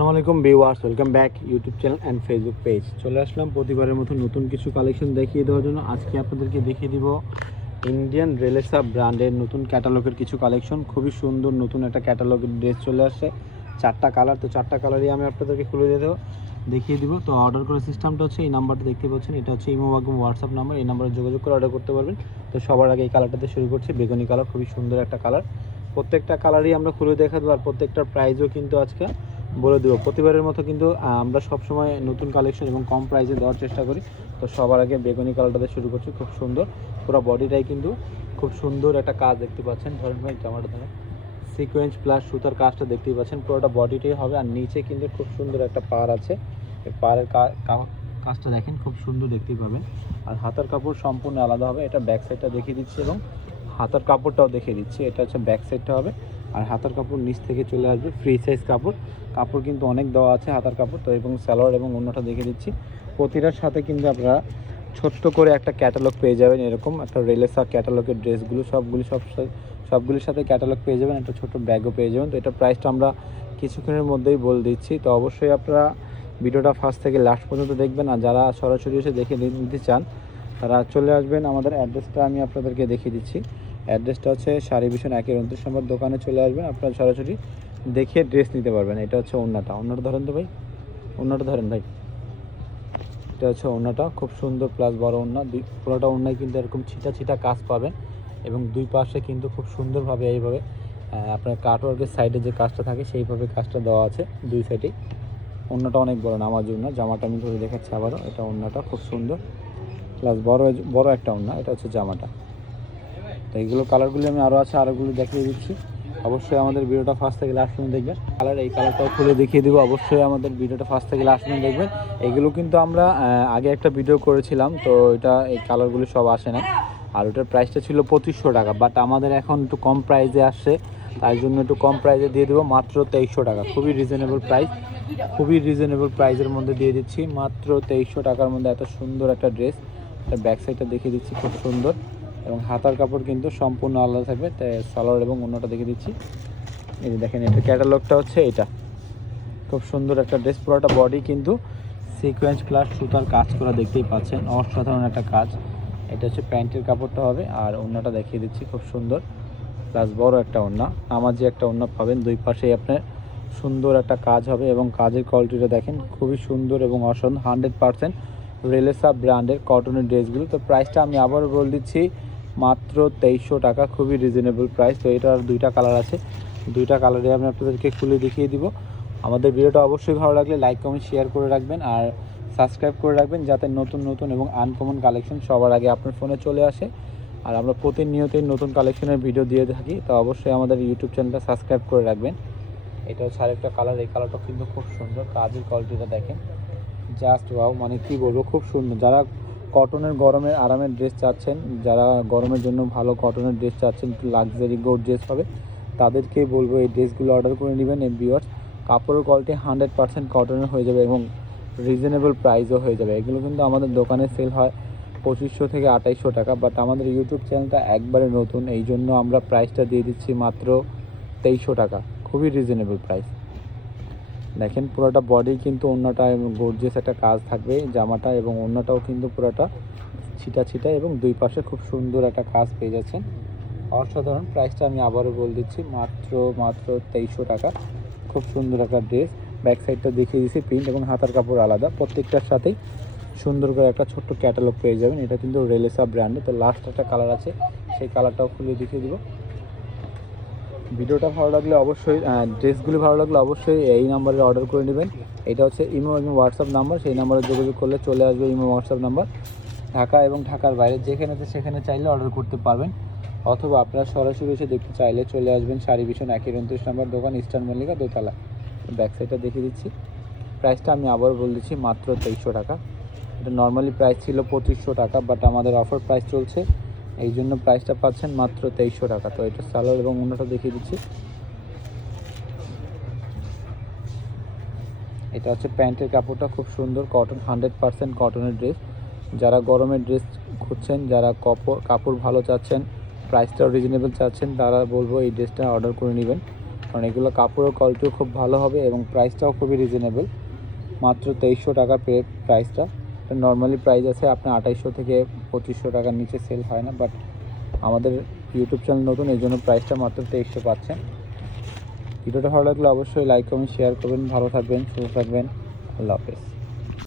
আসসালামু আলাইকুম viewers, welcome back YouTube channel and Facebook page. চলে আসলাম প্রতিবারের মতো নতুন কিছু কালেকশন দেখিয়ে দেওয়ার জন্য। আজকে আপনাদেরকে দেখিয়ে দিব ইন্ডিয়ান রেলেসা ব্র্যান্ডের নতুন ক্যাটালগের কিছু কালেকশন। খুবই সুন্দর নতুন একটা ক্যাটালগের ড্রেস চলে আসছে, 4টা কালার। তো 4টা কালারই আমি আপনাদেরকে খুলে দেখিয়ে দিব। তো অর্ডার করার সিস্টেমটা হচ্ছে এই নাম্বারটা দেখতে পাচ্ছেন, এটা হচ্ছে ইমো বা হোয়াটসঅ্যাপ নাম্বার। এই নাম্বারে যোগাযোগ করে অর্ডার করতে পারবেন। তো সবার আগে এই কালারটাতে শুরু করছি, বেগুনি কালার, খুবই সুন্দর একটা কালার। প্রত্যেকটা কালারই আমরা খুলে দেখা দেবো, আর প্রত্যেকটার প্রাইসও কিন্তু আজকে বলে দেবো। প্রতিবারের মতো কিন্তু আমরা সবসময় নতুন কালেকশন এবং কম প্রাইসে দেওয়ার চেষ্টা করি। তো সবার আগে বেগুনি কালারটাতে শুরু করছি, খুব সুন্দর। পুরো বডিটাই কিন্তু খুব সুন্দর একটা কাজ দেখতে পাচ্ছেন। ধরেন ভাই জামাটা ধরেন, সিকোয়েন্স প্লাস সুতার কাজটা দেখতেই পাচ্ছেন, পুরোটা বডিটাই হবে। আর নিচে কিন্তু খুব সুন্দর একটা পার আছে, এই পাড়ের কাজটা দেখেন, খুব সুন্দর দেখতেই পাবেন। আর হাতার কাপড় সম্পূর্ণ আলাদা হবে। এটা ব্যাক সাইডটা দেখিয়ে দিচ্ছি এবং হাতার কাপড়টাও দেখিয়ে দিচ্ছি। এটা হচ্ছে ব্যাক সাইডটা হবে, আর হাতার কাপড় নিচ থেকে চলে আসবে ফ্রি সাইজ কাপড়। কাপড় কিন্তু অনেক দেওয়া আছে হাতার কাপড়। তো এবং সালোয়ার এবং অন্যটা দেখিয়ে দিচ্ছি। প্রতিটার সাথে কিন্তু আপনারা ছোট্ট করে একটা ক্যাটালগ পেয়ে যাবেন, এরকম একটা রেলেসা ক্যাটালগের ড্রেসগুলো সবগুলির সাথে ক্যাটালগ পেয়ে যাবেন, একটা ছোট ব্যাগও পেয়ে যাবেন। তো এটার প্রাইসটা আমরা কিছুক্ষণের মধ্যেই বলে দিচ্ছি। তো অবশ্যই আপনারা ভিডিওটা ফার্স্ট থেকে লাস্ট পর্যন্ত দেখবেন। আর যারা সরাসরি এসে দেখে নিতে চান তারা চলে আসবেন। আমাদের অ্যাড্রেসটা আমি আপনাদেরকে দেখিয়ে দিচ্ছি। অ্যাড্রেসটা হচ্ছে শাড়ি ভিশন 1-29 নম্বর দোকানে চলে আসবেন। আপনারা সরাসরি দেখে ড্রেস নিতে পারবেন। এটা হচ্ছে ওড়নাটা ধরেন তো ভাই, ওড়নাটা ধরেন ভাই। এটা হচ্ছে ওড়নাটা, খুব সুন্দর প্লাস বড় ওড়না। পুরোটা ওড়নায় কিন্তু এরকম ছিটা ছিটা কাজ পাবেন, এবং দুই পাশে কিন্তু খুব সুন্দরভাবে এইভাবে আপনার কাটওয়ার্কের সাইডে যে কাজটা থাকে সেইভাবে কাজটা দেওয়া আছে দুই সাইডেই। ওড়নাটা অনেক বড়, নামার জন্য। জামাটা আমি ধরে দেখাচ্ছি আবারও। এটা ওড়নাটা খুব সুন্দর প্লাস বড় একটা ওড়না। এটা হচ্ছে জামাটা। তো এইগুলো কালারগুলি আমি আরোগুলো দেখিয়ে দিচ্ছি। অবশ্যই আমাদের ভিডিওটা ফার্স্ট থেকে লাস্ট পর্যন্ত দেখবেন। এই কালারটাও খুলে দেখিয়ে দেবো। অবশ্যই আমাদের ভিডিওটা ফার্স্ট থেকে লাস্ট পর্যন্ত দেখবেন। এগুলো কিন্তু আমরা আগে একটা ভিডিও করেছিলাম, তো এই কালারগুলো সব আসে না। আর ওটার প্রাইসটা ছিল 2500 টাকা, বাট আমাদের এখন একটু কম প্রাইসে আসছে, তাই জন্য একটু কম প্রাইসে দিয়ে দেবো, মাত্র 2300 টাকা। খুবই রিজনেবল প্রাইসের মধ্যে দিয়ে দিচ্ছি, মাত্র 2300 টাকার মধ্যে এত সুন্দর একটা ড্রেস। ব্যাক সাইডটা দেখিয়ে দিচ্ছি, খুব সুন্দর। এবং হাতার কাপড় কিন্তু সম্পূর্ণ আলাদা থাকবে। তাই সালোয়ার এবং অন্যটা দেখে দিচ্ছি। এই যে দেখেন, এটা ক্যাটালগটা হচ্ছে এটা। খুব সুন্দর একটা ড্রেস, পুরোটা বডি কিন্তু সিকোয়েন্স প্লাস সুতার কাজ করা দেখতেই পাচ্ছেন, অসাধারণ একটা কাজ। এটা হচ্ছে প্যান্টের কাপড়টা হবে, আর অন্যটা দেখিয়ে দিচ্ছি, খুব সুন্দর প্লাস বড় একটা ওড়না। নামাজি একটা ওড়না পাবেন, দুই পাশেই আপনার সুন্দর একটা কাজ হবে। এবং কাজের কোয়ালিটিটা দেখেন, খুবই সুন্দর এবং অসাধারণ। 100% রেলেসা ব্র্যান্ডের কটনের ড্রেসগুলো। তো প্রাইসটা আমি আবারও বলে দিচ্ছি, মাত্র 2300 টাকা, খুবই রিজনেবল প্রাইস। তো এটার দুইটা কালার আছে, দুইটা কালারে আমি আপনাদেরকে খুলে দেখিয়ে দিব। আমাদের ভিডিওটা অবশ্যই ভালো লাগলে লাইক কমেন্ট শেয়ার করে রাখবেন, আর সাবস্ক্রাইব করে রাখবেন, যাতে নতুন এবং আনকমন কালেকশন সবার আগে আপনার ফোনে চলে আসে। আর আমরা প্রতিনিয়তই নতুন কালেকশনের ভিডিও দিয়ে থাকি, তো অবশ্যই আমাদের ইউটিউব চ্যানেলটা সাবস্ক্রাইব করে রাখবেন। এটা হচ্ছে আরেকটা কালার, এই কালারটা কিন্তু খুব সুন্দর। কাজের কোয়ালিটিটা দেখেন, জাস্ট ওয়াও, মানে কি বলবো, খুব সুন্দর। যারা কটনের গরমের আরামের ড্রেস চাচ্ছেন, যারা গরমের জন্য ভালো কটনের ড্রেস চাচ্ছেন, একটু লাক্সারি ড্রেস হবে, তাদেরকেই বলবো এই ড্রেসগুলো অর্ডার করে নেবেন। এই ভিউয়ার্স, কাপড়ের কোয়ালিটি 100% কটনের হয়ে যাবে এবং রিজনেবল প্রাইসও হয়ে যাবে। এগুলো কিন্তু আমাদের দোকানে সেল হয় 2500 থেকে 2800 টাকা, বাট আমাদের ইউটিউব চ্যানেলটা একবারে নতুন, এই জন্য আমরা প্রাইসটা দিয়ে দিচ্ছি মাত্র 2300 টাকা। খুবই রিজনেবল প্রাইস। দেখেন পুরোটা বডি কিন্তু অন্যটা গর্জিয়াস একটা কাজ থাকবে জামাটা, এবং অন্যটাও কিন্তু পুরোটা ছিটা এবং দুই পাশে খুব সুন্দর একটা কাজ পেয়ে যাচ্ছেন, অসাধারণ। প্রাইসটা আমি আবারও বলে দিচ্ছি, মাত্র 2300 টাকা। খুব সুন্দর একটা ড্রেস। ব্যাক সাইডটা দেখিয়ে দিচ্ছি, প্রিন্ট এবং হাতার কাপড় আলাদা। প্রত্যেকটার সাথেই সুন্দর করে একটা ছোট্ট ক্যাটালগ পেয়ে যাবেন। এটা কিন্তু রেলেসা ব্র্যান্ডে। তো লাস্ট একটা কালার আছে, সেই কালারটাও খুলে দেখিয়ে দিব। ভিডিওটা ভালো লাগলে অবশ্যই, ড্রেসগুলি ভালো লাগলে অবশ্যই এই নাম্বারে অর্ডার করে নেবেন। এটা হচ্ছে ইমো এবং হোয়াটসঅ্যাপ নাম্বার, সেই নাম্বারে যোগাযোগ করলে চলে আসবে ইমো হোয়াটসঅ্যাপ নাম্বার। ঢাকা এবং ঢাকার বাইরে সেখানে চাইলে অর্ডার করতে পারবেন, অথবা আপনারা সরাসরি এসে দেখতে চাইলে চলে আসবেন শাড়ি ভিশন 1-29 নম্বর দোকান, ইস্টার্ন মল্লিকা, দোতলা। ব্যাক সাইডটা দেখিয়ে দিচ্ছি। প্রাইসটা আমি আবারও বলে দিচ্ছি, মাত্র 2300 টাকা। এটা নর্মালি প্রাইস ছিল 2500 টাকা, বাট আমাদের অফার প্রাইস চলছে, এই জন্য প্রাইসটা পাচ্ছেন মাত্র 2300 টাকা। তো এটা সালোয়ার এবং অন্যটা দেখিয়ে দিচ্ছি। এটা হচ্ছে প্যান্টের কাপড়টা, খুব সুন্দর কটন, 100% কটনের ড্রেস। যারা গরমের ড্রেস খুঁজছেন, যারা কাপড় ভালো চাচ্ছেন, প্রাইসটাও রিজনেবল চাচ্ছেন, তারা বলবো এই ড্রেসটা অর্ডার করে নেবেন। কারণ এগুলো কাপড়ের কোয়ালিটিও খুব ভালো হবে এবং প্রাইসটাও খুবই রিজনেবল। মাত্র 2300 টাকা প্রাইসটা। নর্মালি প্রাইস আছে আপনার 2800 থেকে 2500 টাকার নিচে সেল হয় না, বাট আমাদের ইউটিউব চ্যানেল নতুন, এই জন্য প্রাইসটা মাত্র 2300 পাচ্ছেন। ভিডিওটা ভালো লাগলে অবশ্যই লাইক কমেন্ট শেয়ার করবেন। ভালো থাকবেন, সুস্থ থাকবেন। আল্লাহ হাফেজ।